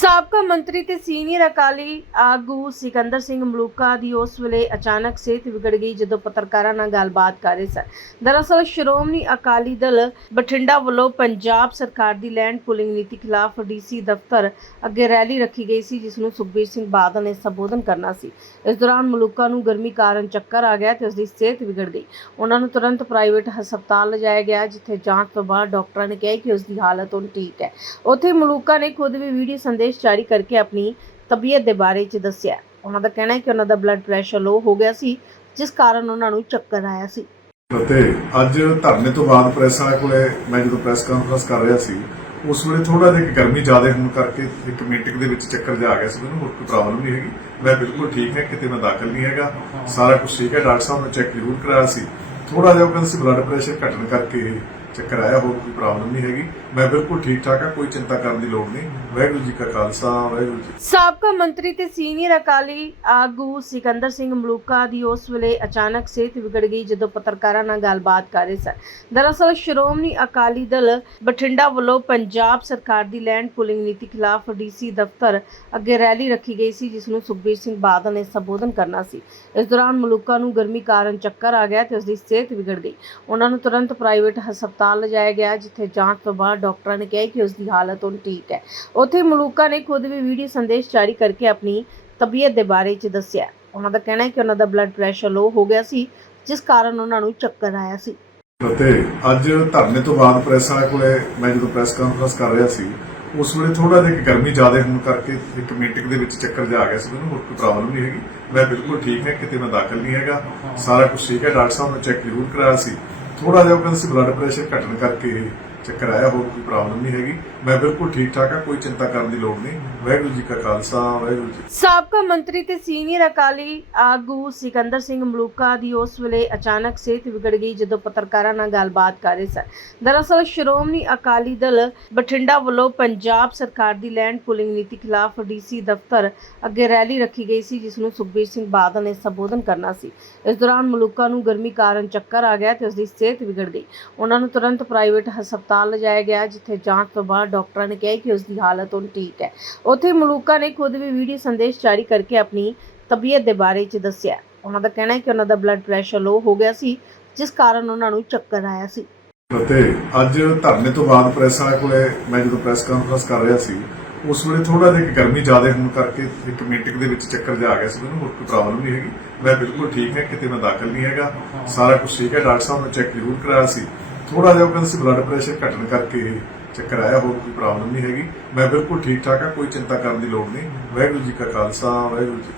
ਸਾਬਕਾ ਮੰਤਰੀ ਤੇ ਸੀਨੀਅਰ ਅਕਾਲੀ ਆਗੂ ਸਿਕੰਦਰ ਸਿੰਘ ਮਲੂਕਾ ਦੀ ਉਸ ਵੇਲੇ ਅਚਾਨਕ ਸਿਹਤ ਵਿਗੜ ਗਈ ਜਦੋਂ ਪੱਤਰਕਾਰਾਂ ਨਾਲ ਗੱਲਬਾਤ ਕਰ ਰਹੇ ਸਨ। ਦਰਅਸਲ, ਸ਼੍ਰੋਮਣੀ ਅਕਾਲੀ ਦਲ ਬਠਿੰਡਾ ਵੱਲੋਂ ਪੰਜਾਬ ਸਰਕਾਰ ਦੀ ਲੈਂਡ ਪੁਲਿੰਗ ਨੀਤੀ ਖਿਲਾਫ ਡੀਸੀ ਦਫ਼ਤਰ ਅੱਗੇ ਰੈਲੀ ਰੱਖੀ ਗਈ ਸੀ, ਜਿਸ ਨੂੰ ਸੁਖਬੀਰ ਸਿੰਘ ਬਾਦਲ ਨੇ ਸੰਬੋਧਨ ਕਰਨਾ ਸੀ। ਇਸ ਦੌਰਾਨ ਮਲੂਕਾ ਨੂੰ ਗਰਮੀ ਕਾਰਨ ਚੱਕਰ ਆ ਗਿਆ ਤੇ ਉਸ ਦੀ ਸਿਹਤ ਵਿਗੜ ਗਈ। ਉਹਨਾਂ ਨੂੰ ਤੁਰੰਤ ਪ੍ਰਾਈਵੇਟ ਹਸਪਤਾਲ ਲਿਜਾਇਆ ਗਿਆ, ਜਿੱਥੇ ਜਾਂਚ ਤੋਂ ਬਾਅਦ ਡਾਕਟਰਾਂ ਨੇ ਕਿਹਾ ਕਿ ਉਸ ਦੀ ਹਾਲਤ ਹੁਣ ਠੀਕ ਹੈ। ਉੱਥੇ ਮਲੂਕਾ ਨੇ ਖੁਦ ਵੀ ਵੀਡੀਓ ਸੰਦੇਸ਼ ਜਾਰੀ ਕਰਕੇ ਆਪਣੀ ਤਬੀਅਤ ਦੇ ਬਾਰੇ ਚ ਦੱਸਿਆ। ਉਹਨਾਂ ਦਾ ਕਹਿਣਾ ਹੈ ਕਿ ਉਹਨਾਂ ਦਾ ਬਲੱਡ ਪ੍ਰੈਸ਼ਰ ਲੋ ਹੋ ਗਿਆ ਸੀ, ਜਿਸ ਕਾਰਨ ਉਹਨਾਂ ਨੂੰ ਚੱਕਰ ਆਇਆ ਸੀ। ਅਤੇ ਅੱਜ ਧਰਨੇ ਤੋਂ ਬਾਅਦ ਪ੍ਰੈਸ ਵਾਲੇ ਕੋਲੇ ਮੈਂ ਜਦੋਂ ਪ੍ਰੈਸ ਕਾਨਫਰੰਸ ਕਰ ਰਿਹਾ ਸੀ, ਉਸ ਵੇਲੇ ਥੋੜਾ ਜਿਹਾ ਗਰਮੀ ਜ਼ਿਆਦਾ ਹੋਣ ਕਰਕੇ ਇੱਕ ਮੀਟਿੰਗ ਦੇ ਵਿੱਚ ਚੱਕਰ ਜਿਹਾ ਆ ਗਿਆ ਸੀ, ਮੈਨੂੰ ਹੋਰ ਕੋਈ ਪ੍ਰੋਬਲਮ ਨਹੀਂ ਹੈਗੀ। ਮੈਂ ਬਿਲਕੁਲ ਠੀਕ ਹੈ, ਕਿਤੇ ਮੈਂ ਦਾਖਲ ਨਹੀਂ ਹੈਗਾ। ਸਾਰਾ ਕੁਝ ਠੀਕ ਹੈ, ਡਾਕਟਰ ਸਾਹਿਬ ਨੇ ਚੈੱਕ ਜ਼ਰੂਰ ਕਰਾਇਆ ਸੀ। ਥੋੜਾ ਜਿਹਾ ਉਹ ਕਹਿੰਦੇ ਸੀ ਬਲੱਡ ਪ੍ਰੈਸ਼ਰ ਘਟਣ ਕਰਕੇ ਚੱਕਰ ਆਇਆ ਹੋਰ ਕੋਈ ਪ੍ਰੋਬਲਮ ਨਹੀਂ ਹੈਗੀ। ਮੈਂ ਬਿਲਕੁਲ ਠੀਕ ਠਾਕ ਹਾਂ, ਕੋਈ ਚਿੰਤਾ ਕਰਨ ਦੀ ਲੋੜ ਨਹੀਂ। ਵਾਹਿਗੁਰੂ ਜੀ ਕਾ ਖਾਲਸਾ, ਵਾਹਿਗੁਰੂ ਜੀ ਸਾਬਕਾ ਮੰਤਰੀ ਤੇ ਸੀਨੀਅਰ ਅਕਾਲੀ ਆਗੂ ਸਿਕੰਦਰ ਸਿੰਘ ਮਲੂਕਾ ਦੀ ਉਸ ਵੇਲੇ ਅਚਾਨਕ ਸਿਹਤ ਵਿਗੜ ਗਈ ਜਦੋਂ ਪੱਤਰਕਾਰਾਂ ਨਾਲ ਗੱਲਬਾਤ ਕਰ ਰਹੇ ਸਨ। ਦਰਅਸਲ, ਸ਼੍ਰੋਮਣੀ ਅਕਾਲੀ ਦਲ ਬਠਿੰਡਾ ਵੱਲੋਂ ਪੰਜਾਬ ਸਰਕਾਰ ਦੀ ਲੈਂਡ ਪੁਲਿੰਗ ਨੀਤੀ ਖਿਲਾਫ ਡੀਸੀ ਦਫ਼ਤਰ ਅੱਗੇ ਰੈਲੀ ਰੱਖੀ ਗਈ ਸੀ, ਜਿਸ ਨੂੰ ਸੁਖਬੀਰ ਸਿੰਘ ਬਾਦਲ ਨੇ ਸੰਬੋਧਨ ਕਰਨਾ ਸੀ। ਇਸ ਦੌਰਾਨ ਮਲੂਕਾ ਨੂੰ ਗਰਮੀ ਕਾਰਨ ਚੱਕਰ ਆ ਗਿਆ ਤੇ ਉਸ ਦੀ ਸਿਹਤ ਵਿਗੜ ਗਈ। ਉਹਨਾਂ ਨੂੰ ਤੁਰੰਤ ਪ੍ਰਾਈਵੇਟ ਹਸਪਤਾਲ ਲਿਜਾਇਆ ਗਿਆ, ਜਿੱਥੇ ਜਾਂਚ ਤੋਂ ਬਾਅਦ ਡਾਕਟਰਾਂ ਨੇ ਕਿਹਾ ਕਿ ਉਸ ਦੀ ਹਾਲਤ ਹੁਣ ਠੀਕ ਹੈ। ਉੱਥੇ ਮਲੂਕਾ ਨੇ ਖੁਦ ਵੀ ਵੀਡੀਓ ਸੰਦੇਸ਼ ਜਾਰੀ ਕਰਕੇ ਆਪਣੀ ਤਬੀਅਤ ਦੇ ਬਾਰੇ ਚ ਦੱਸਿਆ। ਉਹਨਾਂ ਦਾ ਕਹਿਣਾ ਹੈ ਕਿ ਉਹਨਾਂ ਦਾ ਬਲੱਡ ਪ੍ਰੈਸ਼ਰ ਲੋ ਹੋ ਗਿਆ ਸੀ, ਜਿਸ ਕਾਰਨ ਉਹਨਾਂ ਨੂੰ ਚੱਕਰ ਆਇਆ ਸੀ। ਅਤੇ ਅੱਜ ਧਰਨੇ ਤੋਂ ਬਾਅਦ ਪ੍ਰੈਸ ਵਾਲੇ ਕੋਲੇ ਮੈਂ ਜਦੋਂ ਪ੍ਰੈਸ ਕਾਨਫਰੰਸ ਕਰ ਰਿਹਾ ਸੀ, ਉਸ ਵੇਲੇ ਥੋੜਾ ਜਿਹਾ ਗਰਮੀ ਜ਼ਿਆਦਾ ਹੋਣ ਕਰਕੇ ਇੱਕ ਮੀਟਿੰਗ ਦੇ ਵਿੱਚ ਚੱਕਰ ਜਿਹਾ ਗਿਆ ਸੀ, ਮੈਨੂੰ ਹੋਰ ਕੋਈ ਪ੍ਰੋਬਲਮ ਨਹੀਂ ਹੈਗੀ। ਮੈਂ ਬਿਲਕੁਲ ਠੀਕ ਹਾਂ, ਕਿਤੇ ਮੈਂ ਦਾਖਲ ਨਹੀਂ ਹੈਗਾ। ਸਾਰਾ ਕੁਝ ਠੀਕ ਹੈ, ਡਾਕਟਰ ਸਾਹਿਬ ਨੇ ਚੈੱਕ ਜ਼ਰੂਰ ਕਰਾਇਆ ਸੀ। ਥੋੜਾ ਜਿਹਾ ਉਹ ਕਹਿੰਦੇ ਸੀ ਬਲੱਡ ਪ੍ਰੈਸ਼ਰ ਘਟਣ ਕਰਕੇ ਚੱਕਰ ਆਇਆ ਹੋਰ ਕੋਈ ਪ੍ਰੋਬਲਮ ਨਹੀਂ ਹੈਗੀ। ਮੈਂ ਬਿਲਕੁਲ ਠੀਕ ਠਾਕ ਹਾਂ, ਕੋਈ ਚਿੰਤਾ ਕਰਨ ਦੀ ਲੋੜ ਨਹੀਂ। ਵਾਹਿਗੁਰੂ ਜੀ ਕਾ ਖਾਲਸਾ, ਵਾਹਿਗੁਰੂ ਜੀ ਸਾਬਕਾ ਮੰਤਰੀ ਤੇ ਸੀਨੀਅਰ ਅਕਾਲੀ ਆਗੂ ਸਿਕੰਦਰ ਸਿੰਘ ਮਲੂਕਾ ਦੀ ਉਸ ਵੇਲੇ ਅਚਾਨਕ ਸਿਹਤ ਵਿਗੜ ਗਈ ਜਦੋਂ ਪੱਤਰਕਾਰਾਂ ਨਾਲ ਗੱਲਬਾਤ ਕਰ ਰਹੇ ਸਨ। ਦਰਅਸਲ, ਸ਼੍ਰੋਮਣੀ ਅਕਾਲੀ ਦਲ ਬਠਿੰਡਾ ਵੱਲੋਂ ਪੰਜਾਬ ਸਰਕਾਰ ਦੀ ਲੈਂਡ ਪੁਲਿੰਗ ਨੀਤੀ ਖਿਲਾਫ ਡੀਸੀ ਦਫ਼ਤਰ ਅੱਗੇ ਰੈਲੀ ਰੱਖੀ ਗਈ ਸੀ, ਜਿਸ ਨੂੰ ਸੁਖਬੀਰ ਸਿੰਘ ਬਾਦਲ ਨੇ ਸੰਬੋਧਨ ਕਰਨਾ ਸੀ। ਇਸ ਦੌਰਾਨ ਮਲੂਕਾ ਨੂੰ ਗਰਮੀ ਕਾਰਨ ਚੱਕਰ ਆ ਗਿਆ ਤੇ ਉਸ ਦੀ ਸਿਹਤ ਵਿਗੜ ਗਈ। ਉਹਨਾਂ ਨੂੰ ਤੁਰੰਤ ਪ੍ਰਾਈਵੇਟ ਹਸਪਤਾਲ ਲਿਜਾਇਆ ਗਿਆ, ਜਿੱਥੇ ਜਾਂਚ ਤੋਂ ਬਾਅਦ ਡਾਕਟਰਾਂ ਨੇ ਕਿਹਾ ਕਿ ਉਸ ਦੀ ਹਾਲਤ ਹੁਣ ਠੀਕ ਹੈ। ਉੱਥੇ ਮਲੂਕਾ ਨੇ ਖੁਦ ਵੀ ਵੀਡੀਓ ਸੰਦੇਸ਼ ਜਾਰੀ ਕਰਕੇ ਆਪਣੀ ਤਬੀਅਤ ਦੇ ਬਾਰੇ ਚ ਦੱਸਿਆ। ਉਹਨਾਂ ਦਾ ਕਹਿਣਾ ਹੈ ਕਿ ਉਹਨਾਂ ਦਾ ਬਲੱਡ ਪ੍ਰੈਸ਼ਰ ਲੋ ਹੋ ਗਿਆ ਸੀ, ਜਿਸ ਕਾਰਨ ਉਹਨਾਂ ਨੂੰ ਚੱਕਰ ਆਇਆ ਸੀ। ਅਤੇ ਅੱਜ ਧਰਨੇ ਤੋਂ ਬਾਅਦ ਪ੍ਰੈਸ ਵਾਲੇ ਕੋਲੇ ਮੈਂ ਜਦੋਂ ਪ੍ਰੈਸ ਕਾਨਫਰੰਸ ਕਰ ਰਿਹਾ ਸੀ, ਉਸ ਵੇਲੇ ਥੋੜਾ ਜਿਹਾ ਗਰਮੀ ਜ਼ਿਆਦਾ ਹੋਣ ਕਰਕੇ ਇੱਕ ਮੀਟਿੰਗ ਦੇ ਵਿੱਚ ਚੱਕਰ ਜਿਹਾ ਆ ਗਿਆ ਸੀ, ਮੈਨੂੰ ਹੋਰ ਕੋਈ ਪ੍ਰੋਬਲਮ ਨਹੀਂ ਹੈਗੀ। ਮੈਂ ਬਿਲਕੁਲ ਠੀਕ ਹੈ, ਕਿਤੇ ਮੈਂ ਦਾਖਲ ਨਹੀਂ ਹੈਗਾ। ਸਾਰਾ ਕੁਝ ਠੀਕ ਹੈ, ਡਾਕਟਰ ਸਾਹਿਬ ਨੇ ਚੈੱਕ ਜ਼ਰੂਰ ਕਰਾਇਆ ਸੀ। ਥੋੜਾ ਜਿਹਾ ਉਹ ਕਹਿੰਦੇ ਸੀ ਬਲੱਡ ਪ੍ਰੈਸ਼ਰ ਘਟਣ ਕਰਕੇ ਚੱਕਰ ਆਇਆ, ਹੋਰ ਕੋਈ ਪ੍ਰੋਬਲਮ ਨਹੀਂ ਹੈਗੀ। ਮੈਂ ਬਿਲਕੁਲ ਠੀਕ ਠਾਕ ਹਾਂ ਕੋਈ ਚਿੰਤਾ ਕਰਨ ਦੀ ਲੋੜ ਨਹੀਂ। ਵਾਹਿਗੁਰੂ ਜੀ ਕਾ ਖਾਲਸਾ, ਵਾਹਿਗੁਰੂ ਜੀ